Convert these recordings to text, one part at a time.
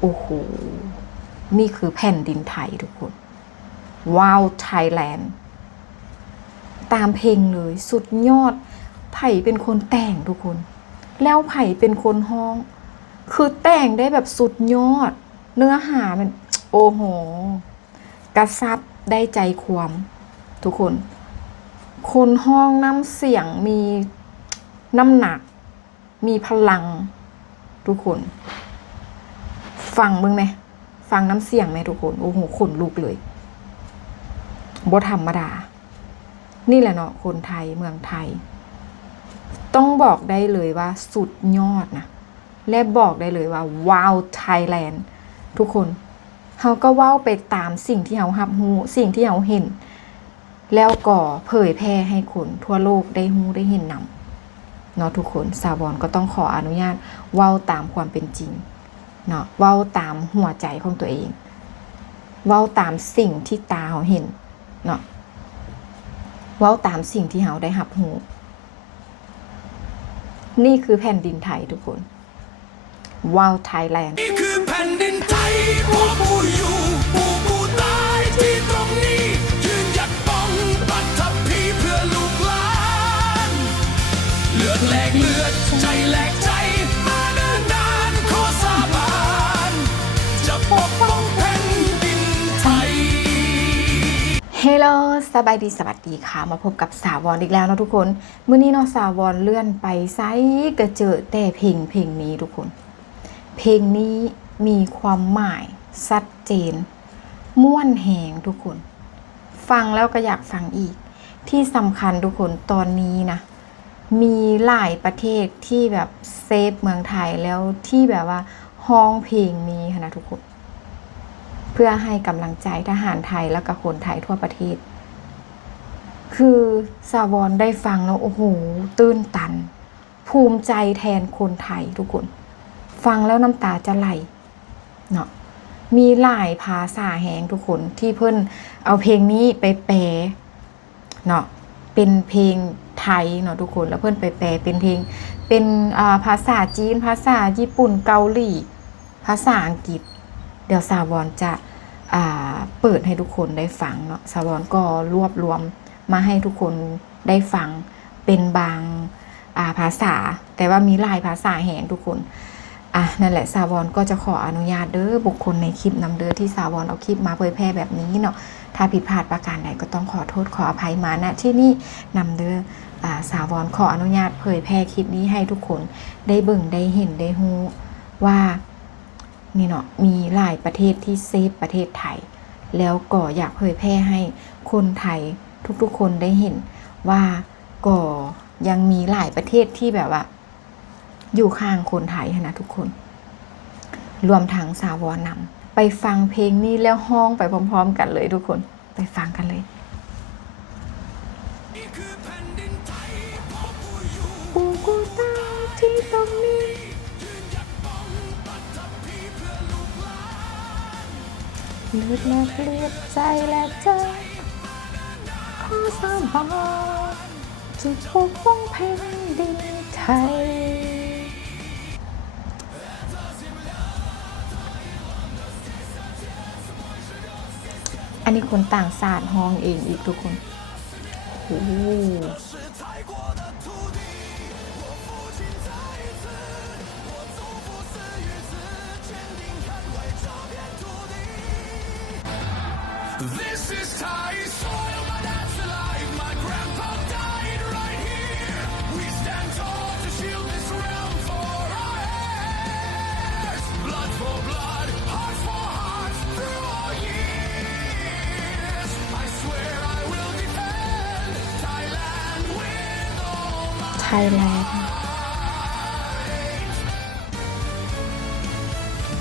โอ้โห นี่คือแผ่นดินไทยทุกคน ว้าวไทยแลนด์ ตามเพลงเลยสุดยอด ไผ่เป็นคนแต่งทุกคน แล้วไผ่เป็นคนห้อง คือแต่งได้แบบสุดยอด เนื้อหามัน โอ้โห กระซับได้ใจความ ทุกคน คนห้องน้ำเสียงมีน้ำหนัก มีพลัง ทุกคน ฟังมึงไหมฟังน้ำเสียงไหมทุกคน โอ้โหขนลุกเลยบ่ธรรมดา นี่แหละเนาะคนไทยเมืองไทย ต้องบอกได้เลยว่าสุดยอดนะ และบอกได้เลยว่าว้าวไทยแลนด์ทุกคนเขาก็ว้าวไปตามสิ่งที่เขารับรู้สิ่งที่เขาเห็น แล้วก็เผยแพร่ให้คนทั่วโลกได้รู้ได้เห็นนำเนาะทุกคนซาบอนก็ต้องขออนุญาตว้าวตามความเป็นจริง เนาะเว้าตามหัวใจของตัวเอง เว้าตามสิ่งที่ตาเขาเห็นเนาะเว้าตามสิ่งที่เขาได้รับรู้นี่คือแผ่นดินไทยทุกคนว้าวไทยแลนด์นี่คือแผ่นดินไทยของผู้อยู่ผู้ผู้ตายที่ตรงนี้ยืนหยัดป้องปัตภีเพื่อลูกหลาน เลือดแหลกเลือดใจแหลกใจ ฮลโลสบายดีสวัสดีค่ะ มาพบกับสาวรอีกแล้วนะทุกคน มื้อนี้เนาะสาวรเลื่อนไปไซกระเจอแต่เพลงเพลงนี้ทุกคน เพลงนี้มีความหมายชัดเจน ม่วนแหงทุกคน ฟังแล้วก็อยากฟังอีก ที่สำคัญทุกคนตอนนี้นะ มีหลายประเทศที่แบบเซฟเมืองไทยแล้วที่แบบว่าห้องเพลงนี้ค่ะนะทุกคน เพื่อให้กำลังใจทหารไทยแล้วก็คนไทยทั่วประเทศ คือสาวรได้ฟังแล้วโอ้โหตื้นตัน ภูมิใจแทนคนไทยทุกคน ฟังแล้วน้ำตาจะไหลเนาะมีหลายภาษาแหงทุกคนที่เพิ่นเอาเพลงนี้ไปแปลเนาะเป็นเพลงไทยเนาะทุกคนแล้วเพิ่นไปแปลเป็นเพลงเป็นาภาษาจีน ภาษาญี่ปุ่นเกาหลี ภาษาอังกฤษ เดี๋ยวสาวรจะ เปิดให้ทุกคนได้ฟังเนาะสาวรก็รวบรวมมาให้ทุกคนได้ฟังเป็นบางาภาษา แต่ว่ามีหลายภาษาแหงทุกคนอะนั่นแหละสาวรก็จะขออนุญาตเด้อบุคคลในคลิปนำเด้อที่สาวรเอาคลิปมาเผยแพร่แบบนี้เนาะถ้าผิดพลาดประการใดก็ต้องขอโทษขออภัยมาณที่นี่นำเด้ออ่าสาวรขออนุญาตเผยแพร่คลิปนี้ให้ทุกคนได้เบิ่งได้เห็นได้ฮู้ว่า นี่เนาะมีหลายประเทศที่เซฟประเทศไทย แล้วก็อยากเผยแพร่ให้คนไทยทุกๆคนได้เห็นว่าก็ยังมีหลายประเทศที่แบบว่า อยู่ข้างคนไทยหั้นนะทุกคน รวมทั้งสาวรนำไปฟังเพลงนี้แล้วห้องไปพร้อม ๆ กันเลยทุกคนไปฟังกันเลยนี่คือแผ่นดินไทยของผู้อยู่ปูกูตาที่ตรงนี้ เลือดแลกเลือดใจแลกใจขอสาบานจะปกป้องแผ่นดินไทย อันนี้คนต่างศาสตร์ห้องเองอีกทุกคนโอ้ Thailand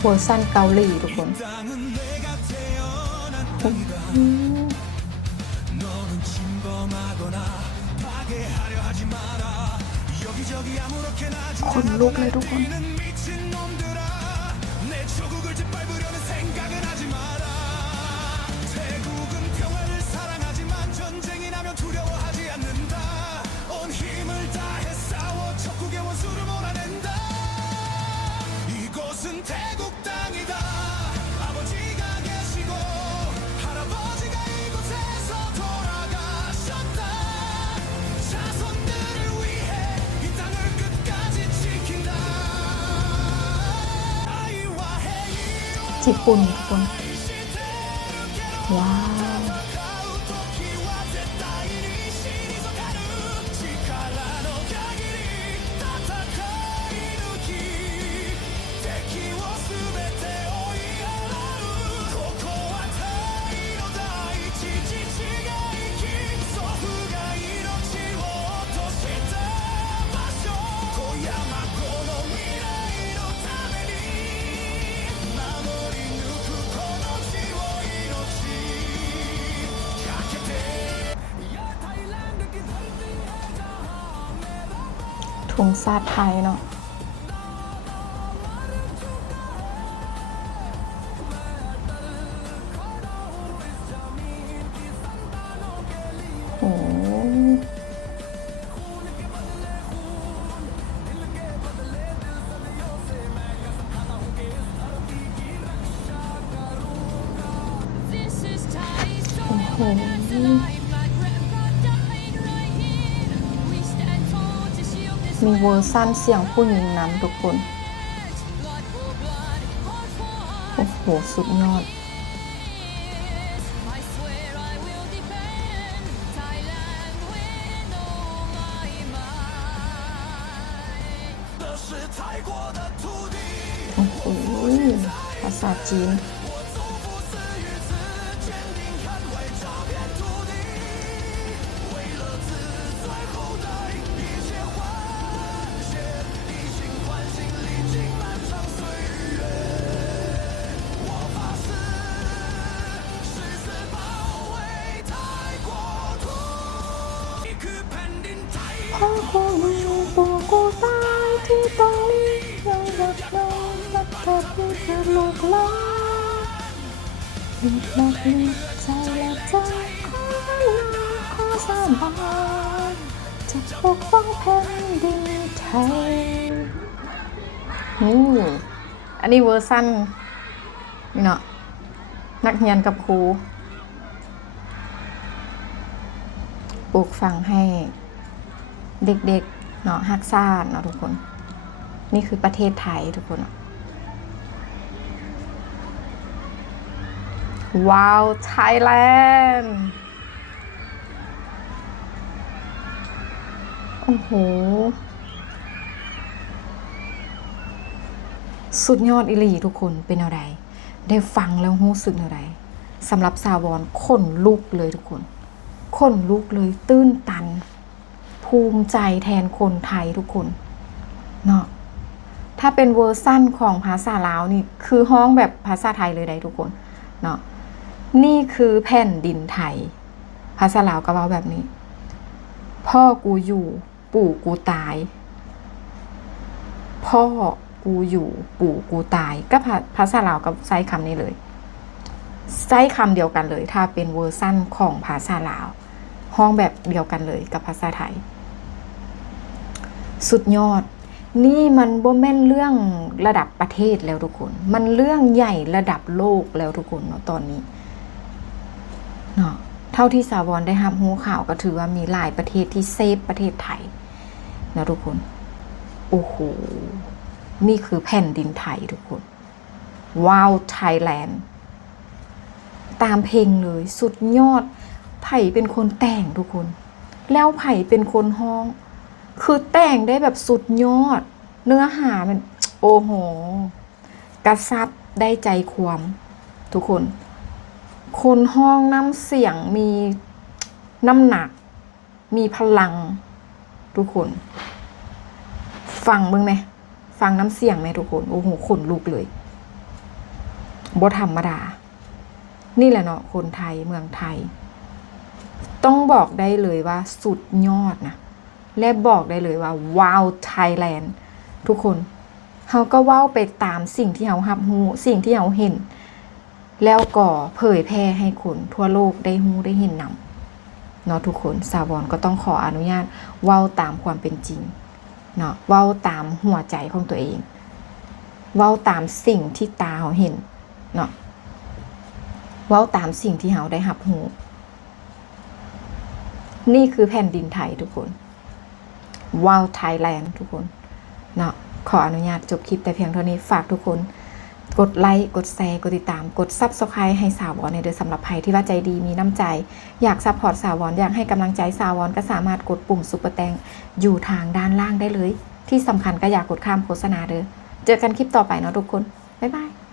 หัวสั้นเกาหลีทุกคน คนลุกเลยทุกคน ญี่ปุ่นทุก คนว้าวถุงซาดไทยเนาะโอ้โห มีเวอร์ซันเสียงผู้หญิงนำทุกคน โอ้โห สุดยอดโอ้โหภาษาจีน ลูกหลักลูกใจและใจขอลาขอสาบานจะปกป้องแผ่นดินไทยนี่อันนี้เวอร์ชันนี่เนาะนักเรียนกับครูปลูกฝังให้เด็กๆเนาะฮักซ่าเนาะทุกคน นี่คือประเทศไทยทุกคนเนาะ ว้าวไทยแลนด์ โอ้โห สุดยอดอิลีทุกคนเป็นอะไร ได้ฟังแล้วรู้สึกอะไรสำหรับสาวรขนลุกเลยทุกคนขนลุกเลยตื้นตัน ภูมิใจแทนคนไทยทุกคนเนาะถ้าเป็นเวอร์ชั่นของภาษาลาวนี่ คือห้องแบบภาษาไทยเลยได้ทุกคนเนาะ นี่คือแผ่นดินไทย ภาษาลาวก็เว้าแบบนี้ พ่อกูอยู่ ปู่กูตาย พ่อกูอยู่ ปู่กูตาย ก็ภาษาลาวก็ใช้คำนี้เลยใช้คำเดียวกันเลย ถ้าเป็นเวอร์ชั่นของภาษาลาว ห้องแบบเดียวกันเลยกับภาษาไทย สุดยอด นี่มันบ่แม่นเรื่องระดับประเทศแล้วทุกคน มันเรื่องใหญ่ระดับโลกแล้วทุกคนเนาะตอนนี้ เนาะเท่าที่สาวรได้รับรู้ข่าวก็ถือว่ามีหลายประเทศที่เซฟประเทศไทยนะทุกคน โอ้โห นี่คือแผ่นดินไทยทุกคน ว้าวไทยแลนด์ ตามเพลงเลยสุดยอด ไผ่เป็นคนแต่งทุกคน แล้วไผ่เป็นคนห้อง คือแต่งได้แบบสุดยอด เนื้อหามัน โอ้โห กระซับได้ใจความทุกคน คนห้องน้ำเสียงมีน้ำหนัก มีพลัง ทุกคน ฟังมึงไหมฟังน้ำเสียงไหมทุกคน โอ้โหขนลุกเลยบ่ธรรมดา นี่แหละเนาะคนไทยเมืองไทย ต้องบอกได้เลยว่าสุดยอดนะและบอกได้เลยว่าว้าวไทยแลนด์ทุกคนเขาก็ว้าวไปตามสิ่งที่เขาหับหูสิ่งที่เขาเห็น แล้วก็เผยแพร่ให้คนทั่วโลกได้หูได้เห็นนำเนาะทุกคนสาวรก็ต้องขออนุญาตเว้าตามความเป็นจริงเนาะเว้าตามหัวใจของตัวเอง เว้าตามสิ่งที่ตาเขาเห็นเนาะเว้าตามสิ่งที่เขาได้หับหูนี่คือแผ่นดินไทยทุกคนว้าวไทยแลนด์ทุกคนเนาะขออนุญาตจบคลิปแต่เพียงเท่านี้ฝากทุกคน กดไลค์กดแชร์กดติดตาม กดซับสไครต์ให้สาวอนในเดือสำหรับใครที่ว่าใจดีมีน้ำใจ อยากซัพพอร์ตสาวอนอยากให้กำลังใจสาวอนก็สามารถกดปุ่มซุปเปอร์แตงอยู่ทางด้านล่างได้เลย ที่สำคัญก็อยากกดข้ามโฆษณาเด้อเจอกันคลิปต่อไปเนาะทุกคนบ๊ายบาย